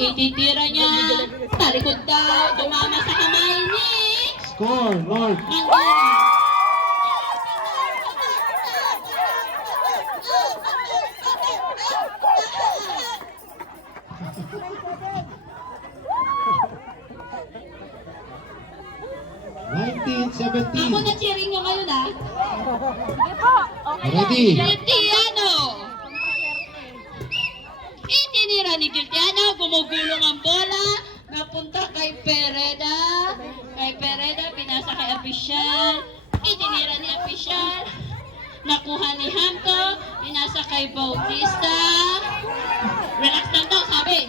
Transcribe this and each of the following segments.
Ititira niya. Talikod daw. Tumama sa kamay ni Score, North. Manggera. 19-17. Ako na cheering nyo ngayon ha. Ready? Cristiano. Itinira ni Cristiano. Gumugulong ang bola. Napunta kay Pereda. Kay Pereda, pinasa kay Apisyal. Itinira ni Apisyal. Nakuha ni Hamko. Pinasa kay Bautista. Relax lang daw, sabi.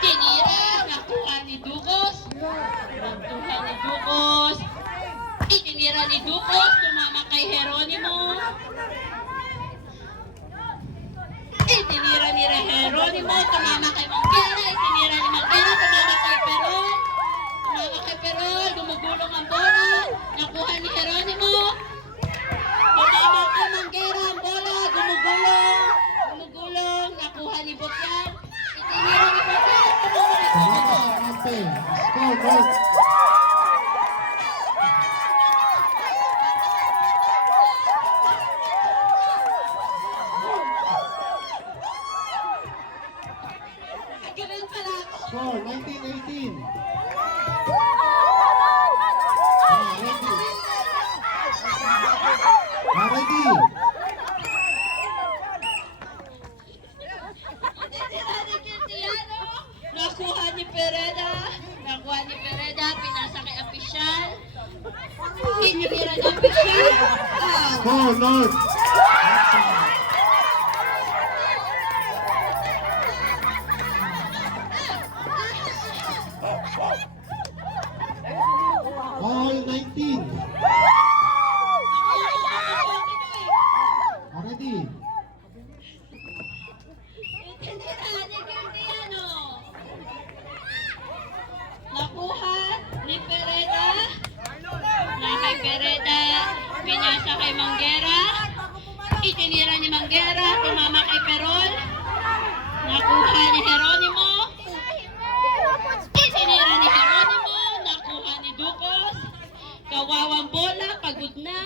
Tinira. Nakuha ni Ducos. Nakuha ni Ducos. Itinira ni Ducos. Tumama kay Jeronimo. Itinira ni Jeronimo. Tumama kay Manggera. Itinira ni Manggera. Tumama kay Perol. Tumama kay Perol. Gumugulong ang bola. Nakuha ni Jeronimo. Tumama kay Manggera ang bola. Gumugulong. Gumugulong. Nakuha ni Botyan. Itinira ni Botyan. Tumama kay Botyan. Score, North. Ganun pala ako. Score, 19-18. Ready? Itinira ni Cristiano. Nakuha ni Pereda. Nakuha ni Pereda. Pinasa kay Apisyal. Itinira ni Apisyal. Score, North. All 19. Ready? Itinira ni Cristiano. Nakuha ni Pereda. Na kay Pereda. Pinasa kay Manggera. Itinira ni Manggera. Tumama kay Perol. Nakuha ni Jeronimo. Itinira ni Jeronimo. Nakuha ni Ducos. Kawawang bola. Pagod na.